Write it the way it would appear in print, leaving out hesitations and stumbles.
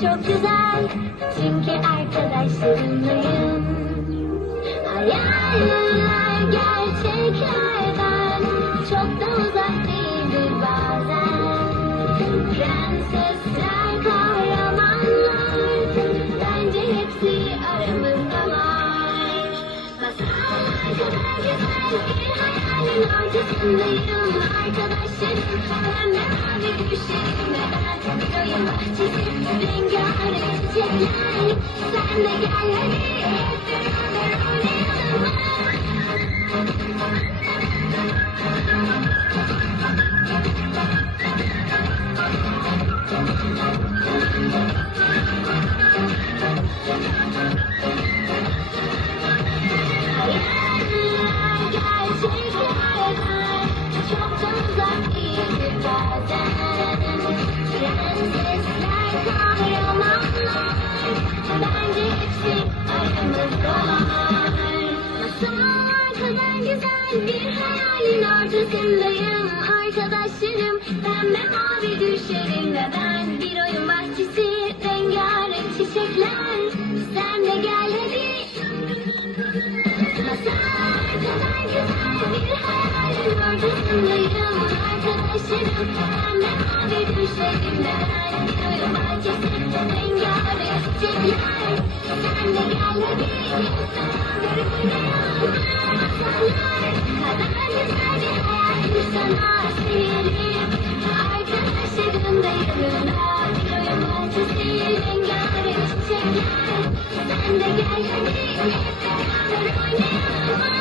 çok güzel, çünkü arkadaşlarımlayım. Hayaller gerçeklerden çok da uzak değildir bazen. Prensesler, kahramanlar, bence hepsi aramızda var. Masallar kadar güzel bir hayalin ortasındayım. Arkadaşlarım, pembe mavi düşlerim ve ben bir oyun bahçesi, rengarenk çiçekler. Sen de gel hadi hep beraber oynayalım. Hayaller gerçeklerden çok da uzak değildir bazen. Prensesler, kahramanlar, bence hepsi aramızda var. Masallar kadar güzel bir hayalin ortasındayım. Arkadaşlarım, pembe mavi düşlerim ve ben bir oyun bahçesi, rengarenk çiçekler. Sen de gel hadi. Masallar kadar güzel bir hayalin ortasındayım. Arkadaşlarım, pembe mavi düşlerim ve ben bir oyun bahçesi, rengarenk çiçekler. Sen de gel hadi hep beraber oynayalım. Masallar kadar güzel bir hayalin sana söyleyelim. Arkadaşlarım da yanında, bir oyun bahçesi, rengarenk çiçekler. Sen de gel hadi hep beraber oynayalım.